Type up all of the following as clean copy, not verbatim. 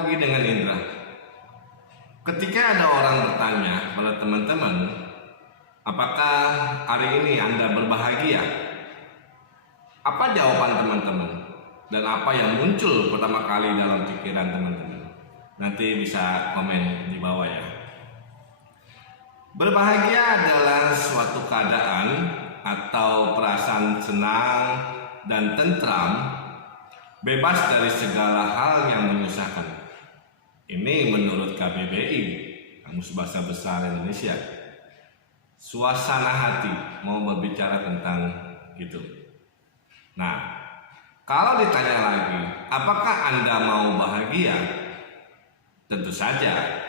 lagi dengan Indra. Ketika ada orang bertanya pada teman-teman, apakah hari ini Anda berbahagia? Apa jawaban teman-teman? Dan apa yang muncul pertama kali dalam pikiran teman-teman? Nanti bisa komen di bawah ya. Berbahagia adalah suatu keadaan atau perasaan senang dan tentram, bebas dari segala hal yang menyusahkan. Ini menurut KBBI, Kamus Bahasa Besar Indonesia. Suasana hati mau berbicara tentang itu. Nah, kalau ditanya lagi, apakah Anda mau bahagia? Tentu saja,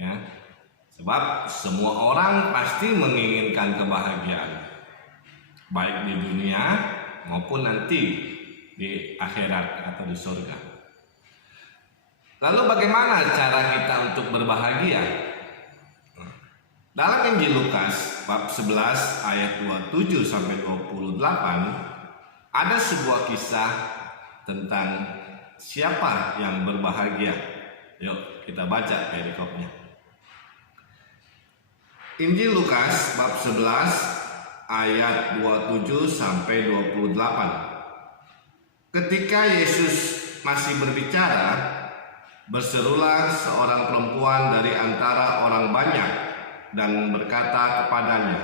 ya. Sebab semua orang pasti menginginkan kebahagiaan, baik di dunia maupun nanti di akhirat atau di surga. Lalu bagaimana cara kita untuk berbahagia? Dalam Injil Lukas bab 11 ayat 27 sampai 28 ada sebuah kisah tentang siapa yang berbahagia. Yuk kita baca perikopnya. Injil Lukas bab 11 ayat 27 sampai 28. Ketika Yesus masih berbicara, berserulah seorang perempuan dari antara orang banyak dan berkata kepadanya,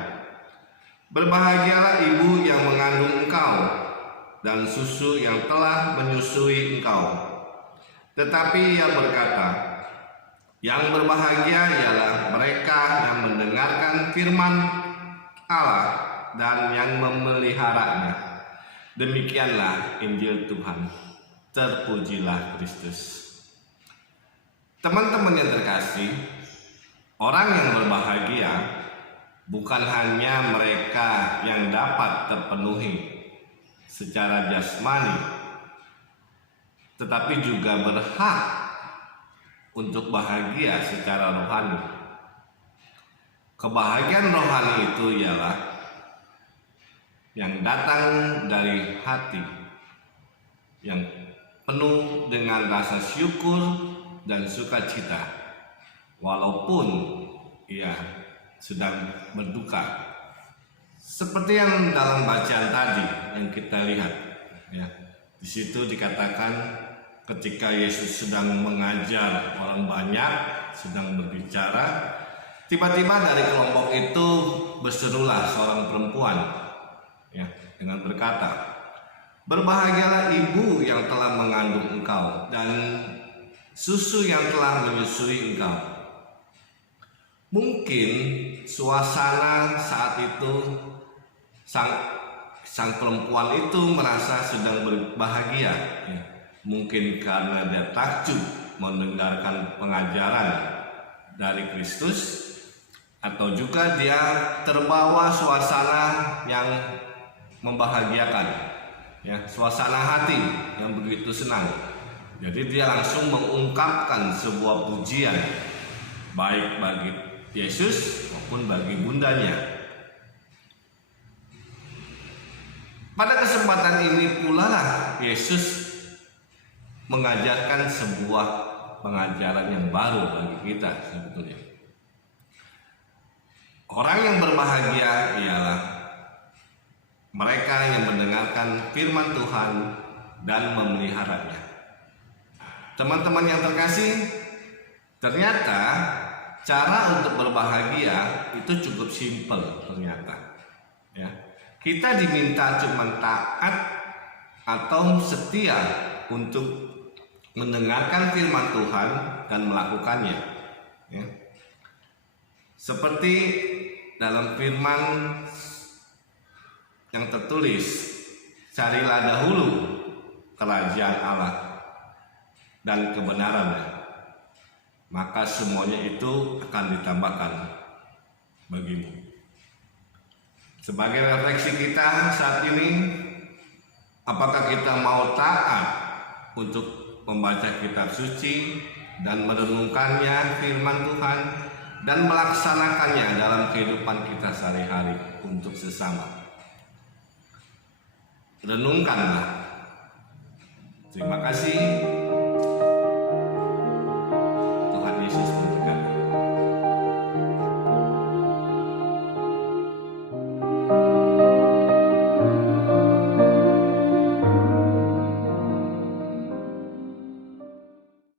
"Berbahagialah ibu yang mengandung engkau dan susu yang telah menyusui engkau." Tetapi ia berkata, "Yang berbahagia ialah mereka yang mendengarkan firman Allah dan yang memeliharanya." Demikianlah Injil Tuhan. Terpujilah Kristus. Teman-teman yang terkasih, orang yang berbahagia bukan hanya mereka yang dapat terpenuhi secara jasmani, tetapi juga berhak untuk bahagia secara rohani. Kebahagiaan rohani itu ialah yang datang dari hati yang penuh dengan rasa syukur dan sukacita walaupun ia sedang berduka. Seperti yang dalam bacaan tadi yang kita lihat ya. Di situ dikatakan ketika Yesus sedang mengajar orang banyak, sedang berbicara, tiba-tiba dari kelompok itu berserulah seorang perempuan ya, dengan berkata, "Berbahagialah ibu yang telah mengandung engkau dan susu yang telah menyusui engkau." Mungkin suasana saat itu sang perempuan itu merasa sedang berbahagia ya. Mungkin karena dia takjub mendengarkan pengajaran dari Kristus, atau juga dia terbawa suasana yang membahagiakan ya, suasana hati yang begitu senang. Jadi dia langsung mengungkapkan sebuah pujian baik bagi Yesus maupun bagi bundanya. Pada kesempatan ini pula lah Yesus mengajarkan sebuah pengajaran yang baru bagi kita sebetulnya. Orang yang berbahagia ialah mereka yang mendengarkan firman Tuhan dan memeliharanya. Teman-teman yang terkasih, ternyata cara untuk berbahagia itu cukup simpel ternyata. Ya. Kita diminta cuma taat atau setia untuk mendengarkan firman Tuhan dan melakukannya ya. Seperti dalam firman yang tertulis, "Carilah dahulu kerajaan Allah dan kebenarannya, maka semuanya itu akan ditambahkan bagimu." Sebagai refleksi kita saat ini, apakah kita mau taat untuk membaca kitab suci dan merenungkannya firman Tuhan dan melaksanakannya dalam kehidupan kita sehari-hari untuk sesama? Renungkanlah. Terima kasih.